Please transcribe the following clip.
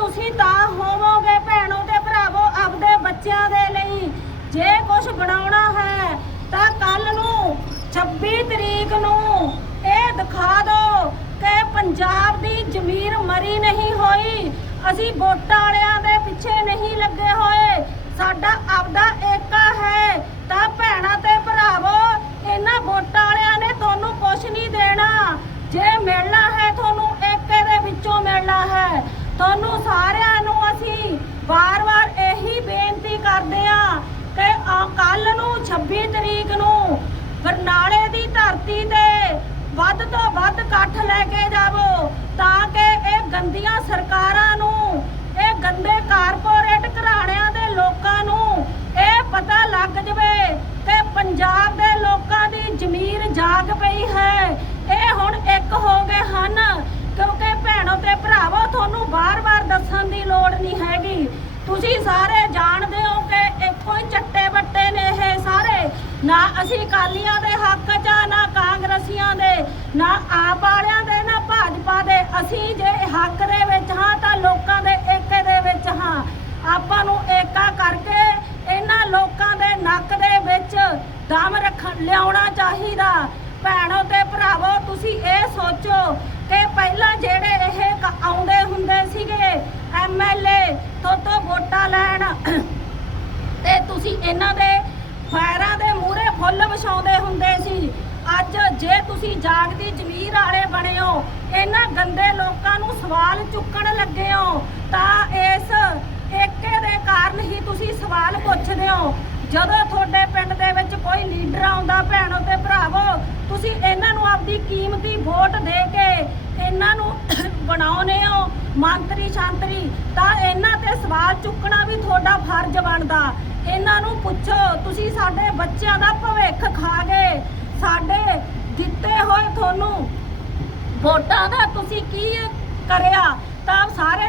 ਤੁਸੀਂ ਤਾਂ ਹੋਵੋਗੇ ਭੈਣੋ ਤੇ ਭਰਾਵੋ ਆਪਦੇ ਬੱਚਿਆਂ ਦੇ ਲਈ। ਜੇ ਕੁਝ ਬਣਾਉਣਾ ਹੈ, ਤਾਂ ਕੱਲ ਨੂੰ 26 ਤਰੀਕ ਨੂੰ ਇਹ ਦਿਖਾ ਦਿਓ ਕਿ ਪੰਜਾਬ ਦੀ ਜ਼ਮੀਰ ਮਰੀ ਨਹੀਂ ਹੋਈ। ਅਸੀਂ ਵੋਟਾਂ ਵਾਲਿਆਂ ਦੇ ਪਿੱਛੇ ਨਹੀਂ ਲੱਗੇ ਹੋਏ ਸਾਡਾ ਆਪਦਾ ਏਕਾ ਹੈ ਤਾਂ ਭੈਣਾਂ ਤੇ ਭਰਾਵੋ ਇਹਨਾਂ ਵੋਟਾਂ ਵਾਲਿਆਂ ਨੇ ਤੁਹਾਨੂੰ ਕੁਝ ਨਹੀਂ ਦੇਣਾ ਜੇ ਮਿਲਣਾ ਹੈ ਤੁਹਾਨੂੰ ਏਕੇ ਦੇ ਵਿੱਚੋਂ ਮਿਲਣਾ ਹੈ ਤੁਹਾਨੂੰ ਸਾਰਿਆਂ ਨੂੰ ਅਸੀਂ ਵਾਰ-ਵਾਰ ਇਹੀ ਬੇਨਤੀ ਕਰਦੇ ਹਾਂ ਕਿ ਕੱਲ ਨੂੰ 26 ਤਰੀਕ ਨੂੰ ਬਰਨਾਲੇ ਦੀ ਧਰਤੀ ਤੇ ਵੱਧ ਤੋਂ ਵੱਧ ਇਕੱਠ ਲੈ ਕੇ ਜਾ ਤਾਂ ਕਿ ਇਹ ਗੰਦੀਆਂ ਸਰਕਾਰਾਂ ਨੂੰ ਇਹ ਗੰਦੇ ਕਾਰਪੋਰੇਟ ਘਰਾਣਿਆਂ ਦੇ ਲੋਕਾਂ ਨੂੰ ਇਹ ਪਤਾ ਲੱਗ ਜਵੇ ਕਿ ਪੰਜਾਬ ਦੇ ਲੋਕਾਂ ਦੀ ਜ਼ਮੀਰ ਜਾਗ ਪਈ ਹੈ ਇਹ ਹੁਣ ਇੱਕ ਹੋ ਗਏ ਹਨ ਕਿਉਂਕਿ ਭੈਣੋ ਤੇ ਭਰਾਵੋ ਤੁਹਾਨੂੰ ਬਾਰ-ਬਾਰ ਦੱਸਣ ਦੀ ਲੋੜ ਨਹੀਂ ਹੈਗੀ ਤੁਸੀਂ ਸਾਰੇ ਜਾਣਦੇ ਹੋ ਕਿ ਇੱਕੋ ਹੀ ਚੱਟੇ ਬੱਟੇ ਨੇ ਇਹ ਸਾਰੇ। ਨਾ ਅਸੀਂ ਕਾਲੀਆਂ ਦੇ ਹੱਕ 'ਚ, ਨਾ ਕਾਂਗਰਸੀਆਂ ਦੇ, ਨਾ ਆਪ ਵਾਲਿਆਂ ਦੇ, ਨਾ ਭਾਜਪਾ ਦੇ। ਅਸੀਂ ਜੇ ਹੱਕ ਦੇ ਵਿੱਚ ਹਾਂ ਤਾਂ ਲੋਕਾਂ ਦੇ ਏਕੇ ਦੇ ਵਿੱਚ ਹਾਂ। ਆਪਾਂ ਨੂੰ ਏਕਾ ਕਰਕੇ ਇਹਨਾਂ ਲੋਕਾਂ ਦੇ ਨੱਕ ਦੇ ਵਿੱਚ ਦਮ ਰੱਖ ਲਿਆਉਣਾ ਚਾਹੀਦਾ। ਭੈਣੋ ਤੇ ਭਰਾਵੋ, ਤੁਸੀਂ ਇਹ ਸੋਚੋ ਕਿ ਪਹਿਲਾਂ ਜਿਹੜੇ ਇਹ ਕ- ਆਉਂਦੇ ਹੁੰਦੇ ਸੀਗੇ ਐਮਐਲਏ ਤੋਂ ਤੋਂ ਵੋਟਾਂ ਲੈਣ ਤੇ ਤੁਸੀਂ ਇਹਨਾਂ ਦੇ ਫੈਰਾਂ ਦੇ ਮੂਹਰੇ ਫੁੱਲ ਵਿਛਾਉਂਦੇ ਹੁੰਦੇ ਸੀ। ਅੱਜ ਜੇ ਤੁਸੀਂ ਜਾਗਦੀ ਜ਼ਮੀਰ ਵਾਲੇ ਬਣੇ ਹੋ, ਇਹਨਾਂ ਗੰਦੇ ਲੋਕਾਂ ਨੂੰ ਸਵਾਲ ਚੁੱਕਣ ਲੱਗੇ ਹੋ, ਤਾਂ ਇਸ ਏਕੇ ਦੇ ਕਾਰਨ ਹੀ ਤੁਸੀਂ ਸਵਾਲ ਪੁੱਛਦੇ ਹੋ। ਜਦੋਂ ਤੁਹਾਡੇ ਪਿੰਡ ਦੇ ਵਿੱਚ ਕੋਈ ਲੀਡਰ ਆਉਂਦਾ ਭੈਣੋ ਤੇ ਭਰਾਵੋ, ਤੁਸੀਂ ਇਹਨਾਂ ਨੂੰ ਆਪਦੀ ਕੀਮਤੀ ਵੋਟ ਦੇ ਕੇ ਇਹਨਾਂ ਨੂੰ ਬਣਾਉਨੇ ਹੋ ਮੰਤਰੀ ਸ਼ਾਂਤਰੀ ਤਾਂ ਇਹਨਾਂ ਤੇ ਸਵਾਲ ਚੁੱਕਣਾ ਵੀ ਤੁਹਾਡਾ ਫਰਜ਼ ਬਣਦਾ। ਇਹਨਾਂ ਨੂੰ ਪੁੱਛੋ, ਤੁਸੀਂ ਸਾਡੇ ਬੱਚਿਆਂ ਦਾ ਭਵਿੱਖ ਖਾ ਗਏ। ਸਾਡੇ ਦਿੱਤੇ ਹੋਏ ਤੁਹਾਨੂੰ ਵੋਟਾਂ ਦਾ ਤੁਸੀਂ ਕੀ ਕਰਿਆ? ਤਾਂ ਸਾਰੇ